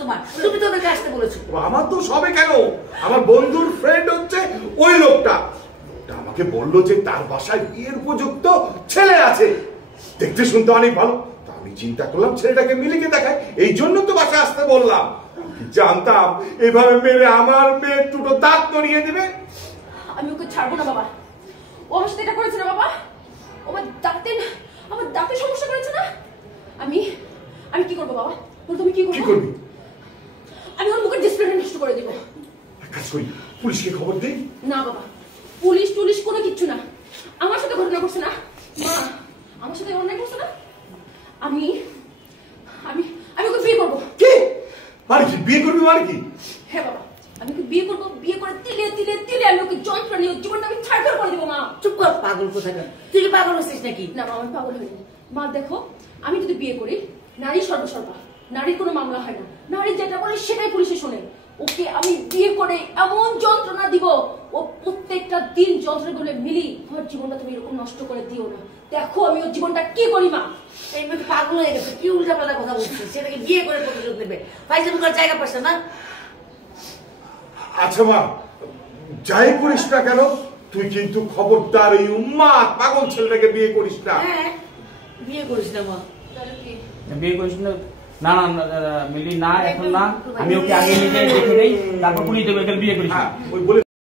তোমার? তুমি তো ওদেরকে আসতে বলেছো। আমার তো সবে কেন, আমার বন্ধুর ফ্রেন্ড হচ্ছে ওই লোকটা। আমাকে বললো যে তার বাসায় বিয়ের উপযুক্ত ছেলে আছে, দেখতে শুনতে অনেক ভালো। আমি চিন্তা করলাম ছেলেটাকে মিলিকে দেখায়, এই জন্য তো বাসায় আসতে বললাম। জানতাম এভাবে মেরে আমার মেয়ের দুটো দাঁত নড়িয়ে দিবে। আমি ওকে ছাড়বো না বাবা, ও আমার সাথে এটা করেছে না বাবা, আমার দাঁতের সমস্যা করেছে না। আমি কি করবো বাবা, তুমি কি করবি? আমি ওর মুখের ডিসপ্লে নষ্ট করে দিব। কাজ করি, পুলিশকে খবর দিই। না বাবা, পুলিশ কোনো কিচ্ছু না, আমার সাথে ঘটনা করছে না মা, আমার সাথে অন্যায় করছে না। আমি ওকে বিয়ে করবো। কি মানে কি বিয়ে করবি মানে কি? হ্যাঁ বাবা, আমি ওকে বিয়ে করবো, বিয়ে করে তিলে তিলে তিলে আমি ওকে যন্ত্রণা নিয়ে জীবনটা আমি ছাড়খাড় করে দেবো মা। চুপ কর, পাগল কোথাকার। তুই কি পাগল হচ্ছিস নাকি? না মা, আমি পাগল হইনি মা। দেখো, আমি যদি বিয়ে করি, নারী সর্বসর্বা, নারীর কোনো মামলা হয় না, নারী যেটা বলে সেটাই পুলিশে শোনে। ওকে আমি বিয়ে করে এমন যন্ত্রণা দিব, ও প্রত্যেকটা দিন যন্ত্রণাগুলো মিলি ওর জীবনটা তুমি এরকম নষ্ট করে দিও না। দেখো আমি ওর জীবনটা কি করি মা। এই মেয়ে পাগল হয়ে গেছে, কি উল্টাপাল্টা কথা বলছিস? সেটাকে বিয়ে করে প্রতিশোধ নেবে, ফাইজলামি করার জায়গা পাচ্ছে না। আচ্ছা মা, যাই করিস না কেন তুই কিন্তু খবরদার এই উম্মাদ পাগল ছেলেটাকে বিয়ে করিস না। হ্যাঁ, বিয়ে করিস না মা। বিয়ে করিস না? না না মিলি, না এখন না, আমি ওকে আগে নিজে দেখে নেই, তারপর পুলিশ দেবে, বিয়ে করিস না।